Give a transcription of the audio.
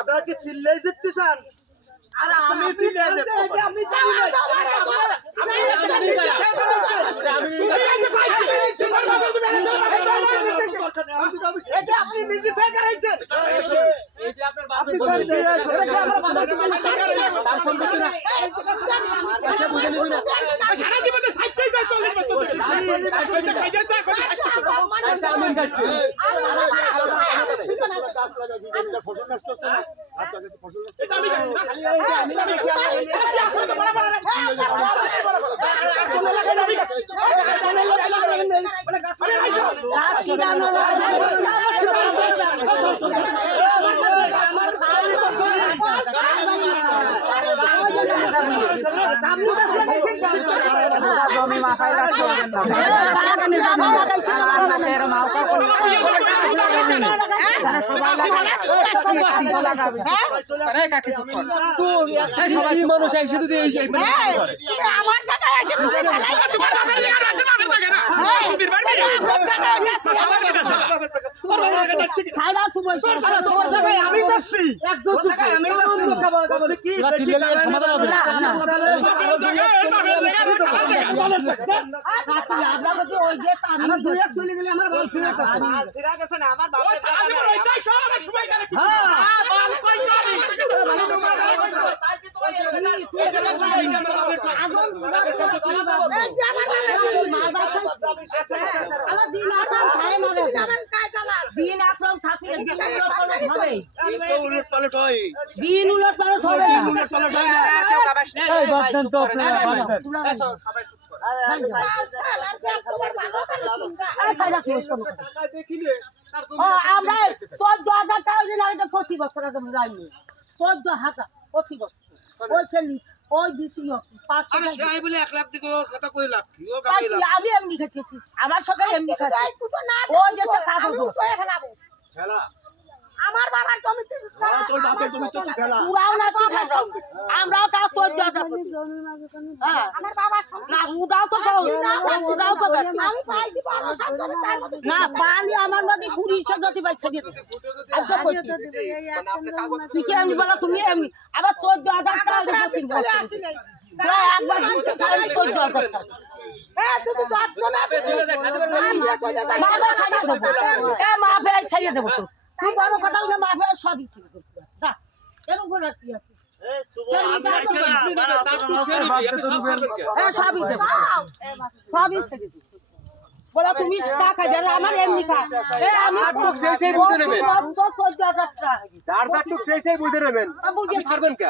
আপনারা কি চিল্লাই জিততে চান আমি চিল্লাই আপনি নিজে থেকে করাইছেন আপনি করে দিয়ে আসুন। সারা জমি মাথায় রাখতে এই শুধু আমার এসে তুমি ফেলাই দিতে তোমার বাপের জায়গা আছে না আমার জায়গা না সুধীর বাড়ি শালার বেটা শালা তোমার বাপের জায়গা যাচ্ছে কি আমি যাচ্ছি একজন আমি যাচ্ছি কি বেশি সমাধান হবে বাপের জায়গা এই বাপের জায়গা আমার দুই এক চলে গেলে আমার শালা জীবন ওইটাই সব আমার সময় গেলে কি বাল কই করি এই যে আমার বাপের আমার দিন খায় মারে দিন আক্রম থাকলে দিন উলট পালট হবে। উলট পালট হয়। দিন উলট পালট হবে। উলট পালট হয় না। এই বাদ দেন তো আপনারা বাদ দেন তোমার ভালো ভালো শুনগা এই খাইরা কি দেখিলে ও আমরা চোদ্দ হাজার টাকা দিন আগে প্রতি বছর আগে যাইনি। চোদ্দ হাজার প্রতি বছর। ছেলে ওই দিছি আরে টাকা বলে এক লাখ দিকে কথা কই লাখ কি? ও আমি এমনি খেতেছি আমার সকালে এমনি খাচ্ছি। ওই যে সে খেলা। আমার বাবার জমিতে তোর বাপের তুমি তো খেলা পুরাও না কি খাচ্ছি আমরাও তা চোদ্দ হাজার হ্যাঁ। আমার বাবার না তো গো, তো গেছে। আমি পাইছি বড় শাসন তার মধ্যে না পানি আমার মধ্যে কুড়ি সে তুই কি এমনি বলো তুমি এমনি? আবার চোদ্দ হাজার টাকা প্রায় একবার সাড়ে চোদ্দ হাজার টাকা। হ্যাঁ মা ছাড়িয়ে দেবো। মা ছাড়িয়ে দেবো তো তুই বড় কথা হলে মা ভাই সবই ছেড়ে যা, এরকম করে কি আছে? হ্যাঁ বলো তুমি টাকা দেবে আমার এমনি পারবেন কে?